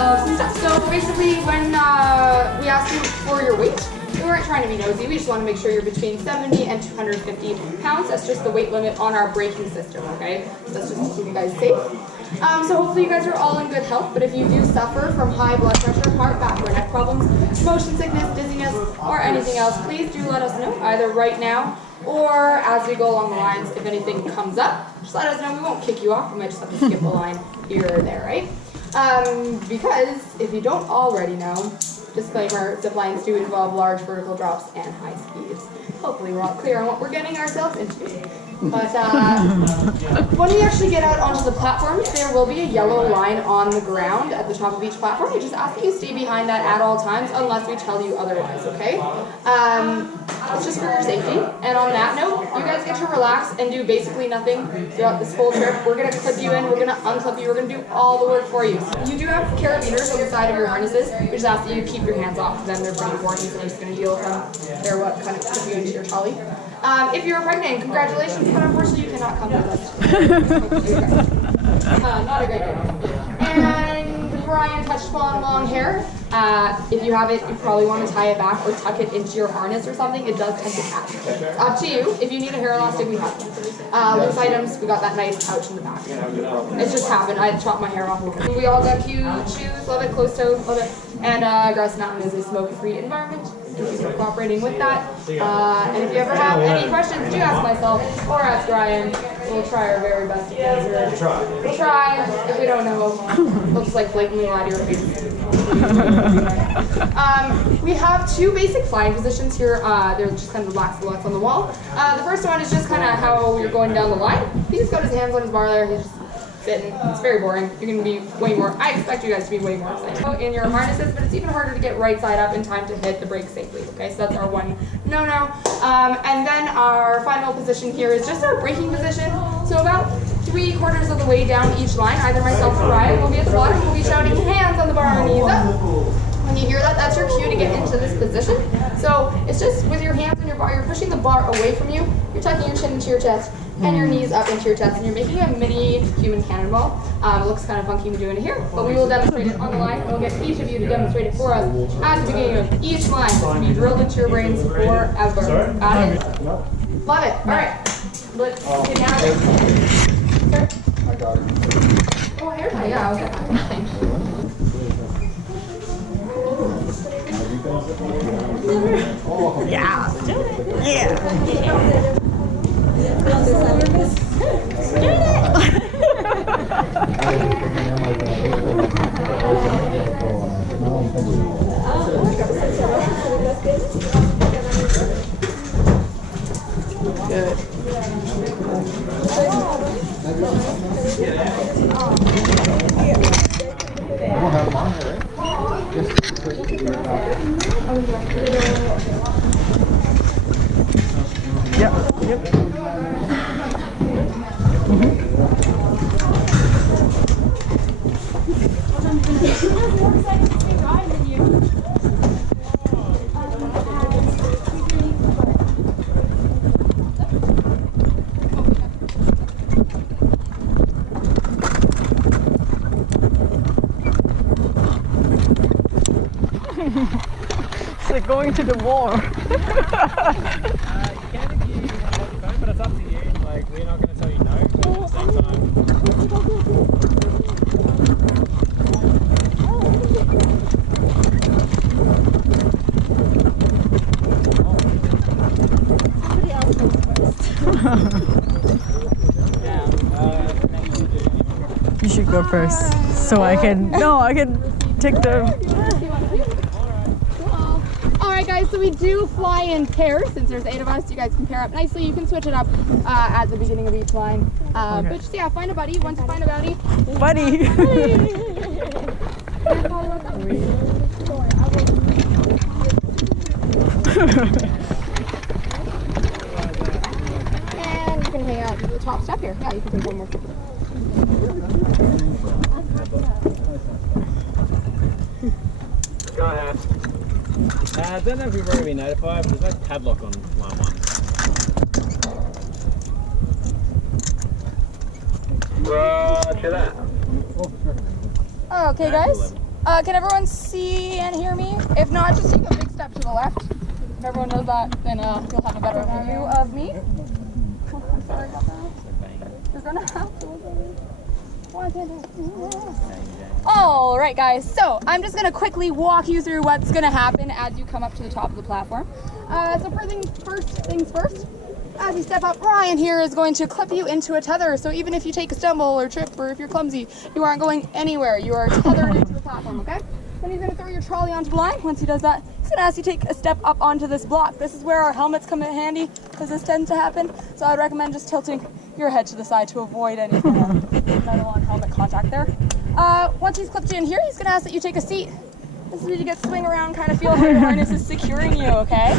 some stuff. So basically, when we asked you for your weight, we weren't trying to be nosy. We just want to make sure you're between 70 and 250 pounds. That's just the weight limit on our braking system, okay? So that's just to keep you guys safe. So hopefully you guys are all in good health, but if you do suffer from high blood pressure, heart, back, or neck problems, motion sickness, dizziness, or anything else, please do let us know, either right now or as we go along the lines. If anything comes up, just let us know. We won't kick you off. We might just have to skip a line here or there, right? Because if you don't already know, disclaimer, zip lines do involve large vertical drops and high speeds. Hopefully we're all clear on what we're getting ourselves into. But when we actually get out onto the platforms, there will be a yellow line on the ground at the top of each platform. We just ask that you stay behind that at all times unless we tell you otherwise, okay? It's just for your safety. And on that note, you guys get to relax and do basically nothing throughout this whole trip. We're going to clip you in, we're going to unclip you, we're going to do all the work for you. You do have carabiners on the side of your harnesses. We just ask that you keep your hands off them. They're pretty important, so we're just going to deal with them. They're what kind of clip you into your trolley. If you're pregnant, congratulations, but unfortunately you cannot come with us. Not a great day. And Brian touched upon long hair. If you have it, you probably want to tie it back or tuck it into your harness or something. It does tend to catch. It's up to you. If you need a hair elastic, we have them. Loose items, we got that nice pouch in the back. It's just happened. I chopped my hair off. We all got cute shoes, love it, closed-toed, love it. And Grouse Mountain is a smoke-free environment. Thank you for cooperating with that. And if you ever have any questions, do ask myself or ask Ryan. We'll try our very best to answer. We'll try. If we don't know, we'll just like blatantly lie to your face. We have two basic flying positions here. They're just kind of relaxed silhouettes on the wall. The first one is just kind of how you're going down the line. He just got his hands on his bar there. He's just sitting. It's very boring. You're going to be way more. I expect you guys to be way more excited in your harnesses, but it's even harder to get right side up in time to hit the brake safely. Okay, so that's our one no-no. And then our final position here is just our braking position. So about 3/4 of the way down each line, either myself or Ryan will be at the bottom. We'll be shouting hands on the bar, knees up. When you hear that, that's your cue to get into this position. So it's just with your hands on your bar, you're pushing the bar away from you. You're tucking your chin into your chest and your knees up into your chest, and you're making a mini human cannonball. It looks kind of funky doing it here, but we will demonstrate it on the line, and we'll get each of you to demonstrate it for us at the beginning of each line. This will be drilled into your brains forever. Got it? Love it. All right. Let's get down there. I got it. Oh, hair tie. Yeah, okay. Thanks. Yeah. Good. Yep. It's like going to the war. You can if you want to go, but it's up to you. Like, we're not going to tell you no, but at the same time. You should go first, so I can. No, I can take the. Alright guys, so we do fly in pairs. Since there's 8 of us, you guys can pair up nicely. You can switch it up at the beginning of each line. Okay. But just, yeah, find a buddy. Once you find a buddy. Buddy! And you can hang out to the top step here. Yeah, you can take one more. Go ahead. I don't know if we've already been notified, but there's no padlock on line 1. Roger that. Okay guys, Can everyone see and hear me? If not, just take a big step to the left. If everyone knows that, then you'll have a better view of me. Oh, I'm sorry about that. You're gonna have to look at me. All right, guys. So I'm just gonna quickly walk you through what's gonna happen as you come up to the top of the platform. So first things first. As you step up, Ryan here is going to clip you into a tether. So even if you take a stumble or trip, or if you're clumsy, you aren't going anywhere. You are tethered into the platform, okay? Then he's going to throw your trolley onto the line. Once he does that, he's going to ask you to take a step up onto this block. This is where our helmets come in handy, because this tends to happen. So I'd recommend just tilting your head to the side to avoid any metal on helmet contact there. Once he's clipped you in here, he's going to ask that you take a seat. This is where you get swing around, kind of feel how your harness is securing you, okay?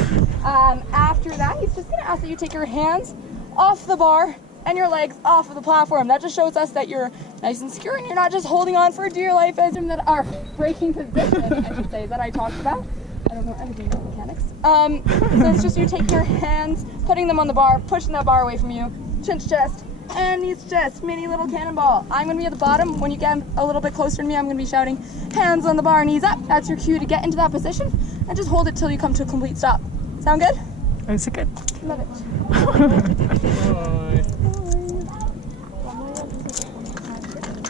After that, he's just gonna ask that you take your hands off the bar and your legs off of the platform. That just shows us that you're nice and secure and you're not just holding on for dear life as in that our braking position, I should say, that I talked about. I don't know anything about mechanics. So it's just you take your hands, putting them on the bar, pushing that bar away from you, chin to chest, and knees to chest, mini little cannonball. I'm gonna be at the bottom. When you get a little bit closer to me, I'm gonna be shouting, hands on the bar, knees up. That's your cue to get into that position, and just hold it till you come to a complete stop. Sound good? It's good. Love it.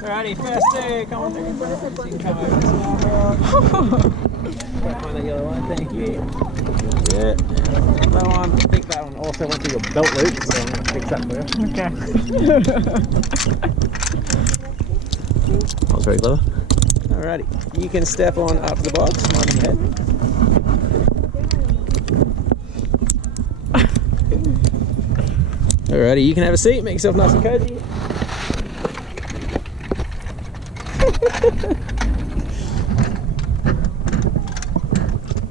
Alrighty, first two, come on, you can come over this one. Find that yellow one, thank you. Yeah, that one, I think that one also went through your belt loop, so I'm going to fix that for you. Okay. That was very clever. Alrighty, you can step on up to the box, mind your head. Alrighty, you can have a seat, make yourself nice and cozy.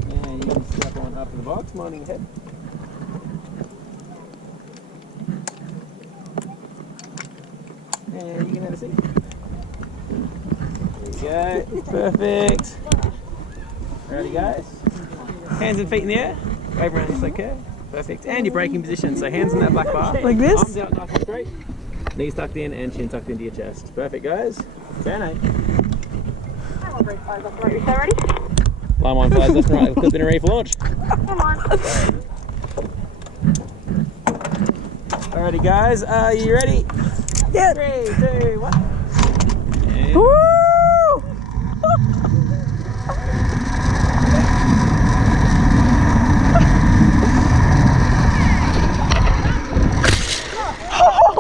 And you can step on up to the box, minding your head. And you can have a seat. There you go, perfect. Alrighty guys, hands and feet in the air, wave around just like that. Perfect, and your braking position, so hands on that black bar. Like this? Arms out nice and straight, knees tucked in and chin tucked into your chest. Perfect guys, turn eight. Line one flies left and right, clip in and ready for launch. Come on. Alrighty guys, are you ready? Yeah. 3, 2, 1. And Woo!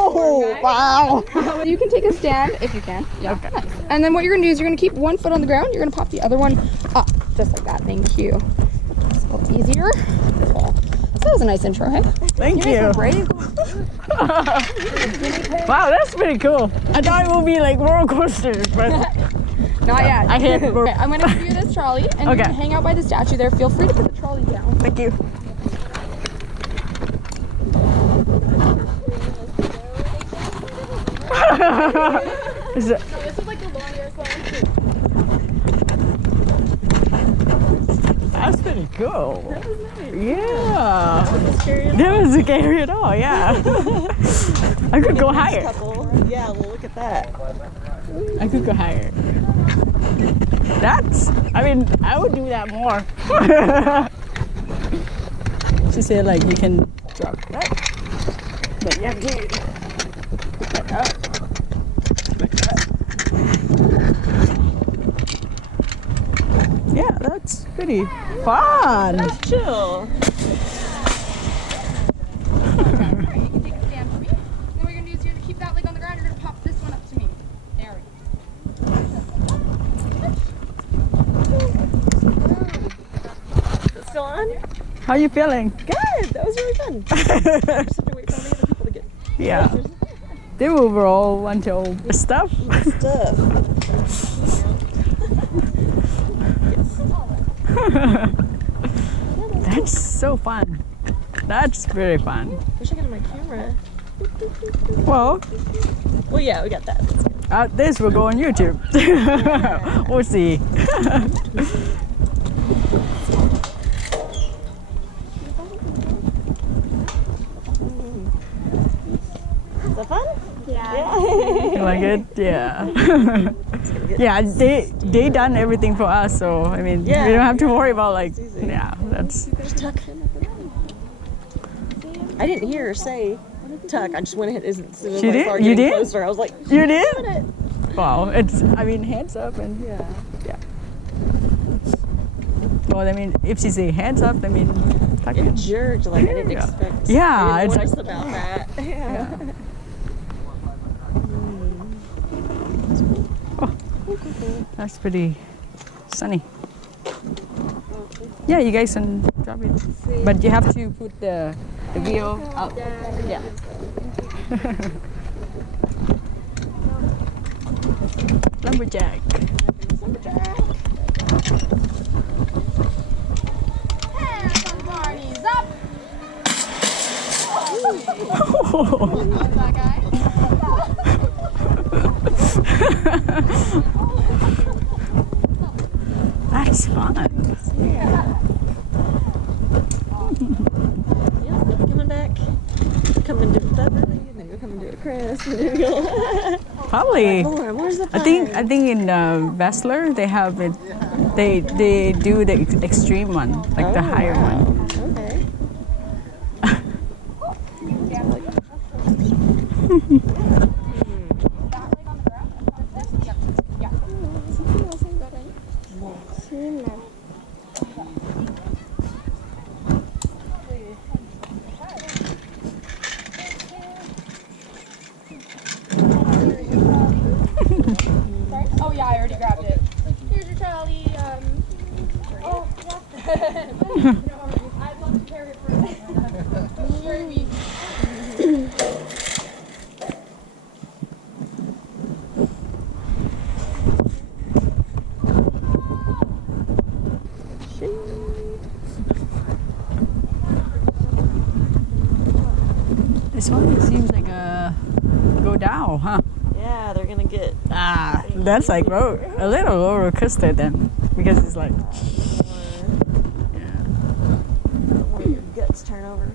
Oh, wow. You can take a stand if you can. Yeah. Okay. Nice. And then what you're gonna do is you're gonna keep one foot on the ground. You're gonna pop the other one up, just like that. Thank you. So it's easier. Cool. So that was a nice intro, hey? Thank you. Brave. Wow, that's pretty cool. I thought it would be like roller coasters, but Not yet. I hate Okay, I'm gonna give you this trolley, and you Okay. can hang out by the statue there. Feel free to put the trolley down. Thank you. Is it? No, this is like the longest one. That's pretty cool. That was nice. Yeah. Wasn't scary at all. That wasn't scary at all, yeah. I could go higher. Yeah, well, look at that. I could go higher. I mean, I would do that more. She said, like, you can drop that. But you have to like that. Like that. Yeah, that's pretty fun. That's chill. Alright, you can take a stand for me. And what you're gonna do is you're gonna keep that leg on the ground. You're gonna pop this one up to me. There we go. Still on? How you feeling? Good. That was really fun. Just have to wait for all the other people to get Yeah. They will roll until the stuff. stuff. That's so fun. That's very fun. Wish I could have my camera. Well, Well, yeah, we got that. That's good. this will go on YouTube. We'll see. Is that fun? Yeah. Yeah. You like it? Yeah. It's gonna be Yeah, they done everything for us, so I mean, Yeah. we don't have to worry about like, It's easy. yeah, that's. Just tuck. I didn't hear her say tuck. I just went ahead as soon as She I did? started You getting did? closer. I was like, You did? Wow, it's, I mean, hands up and, yeah. well, I mean, if she say hands up, I mean, tuck It it. jerked. Like I didn't Yeah. expect. Yeah, I didn't it's- notice about that. Yeah. That's pretty sunny. Yeah, you guys can drop it. But you have to put the wheel out. Yeah. Lumberjack. Parties up. That guy. That's fun. Coming back. Come and do it Beverly, and then go come and do it Chris, and then go. Probably. Lauren, where's the fire? I think in Vessler they have it. They do the extreme one, like the higher one. Okay. Oh yeah, I already grabbed it. Here's your trolley. Oh yeah. I'd love to carry it for you. Sure, we. This one seems like a go down, huh? Yeah, they're gonna get. Ah, that's like a little roller coaster then, because it's like. Where your guts turn over.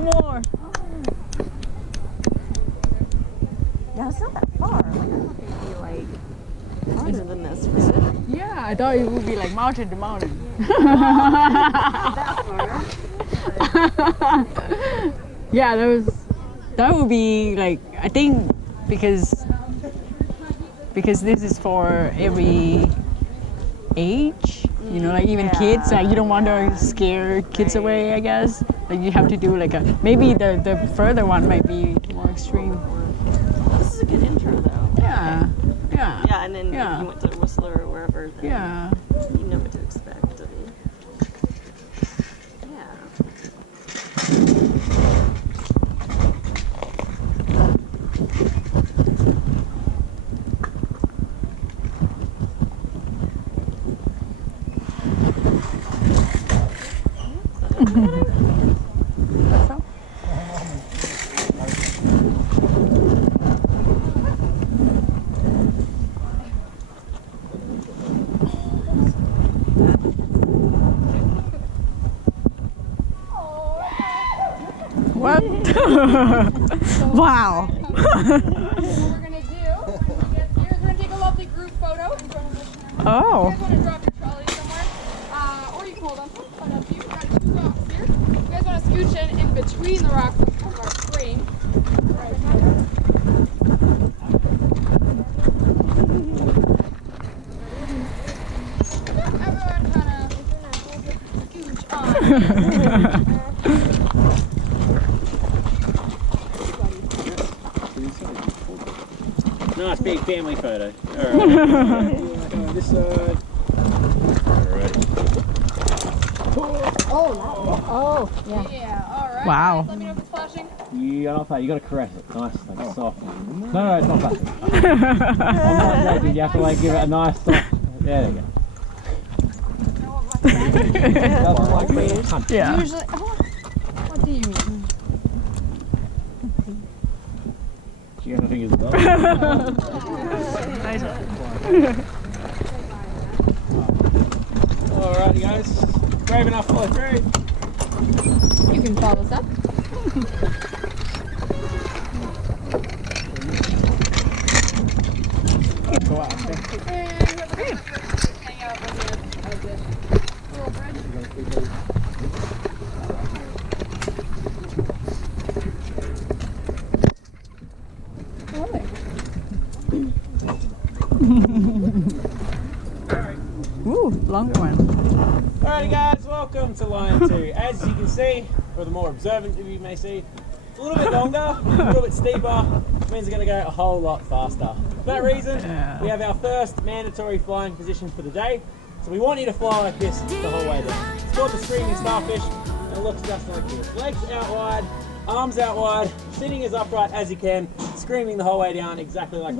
More. Yeah, it's not that far. Like, I thought it'd be like farther than this. Was it? Yeah, I thought it would be like mountain to mountain. Yeah, that would be like, I think because this is for every age, you know, like even kids, like you don't want to scare kids away, I guess. Like you have to do like maybe the further one might be more extreme. This is a good intro, though. Yeah. Yeah, and then Yeah. if you went to Whistler or wherever, then Yeah. you know what to expect. And, yeah. What? Wow. What we're gonna do when we get here is we're gonna take a lovely group photo in front of this. Oh. You guys want to drop your trolley somewhere, or you can hold on to it. But up to you. We've got 2 rocks here. You guys want to scooch in between the rocks of our frame. Right here. Yeah, everyone kind of scooch on. Nice big family photo. Alright. This side. Yeah, alright. Wow. Let me know if it's flashing. You got that. You got to caress it. Nice, like soft. No, it's not that. I'm not joking. You have to like give it a nice soft. There you go. Doesn't like being punched. Yeah. Usually, what do you mean? Yeah, I think it's done. Nice one. Alrighty, guys. Brave enough, follow through. You can follow us up. Go out there. Hang out on the edge of this little bridge. Ooh, long one. Alrighty, guys, welcome to line 2. As you can see, or the more observant of you may see, it's a little bit longer, a little bit steeper, which means we're going to go a whole lot faster. For that reason, we have our first mandatory flying position for the day. So we want you to fly like this the whole way down. It's called the screaming starfish, and it looks just like this. Legs out wide, arms out wide, sitting as upright as you can, screaming the whole way down exactly like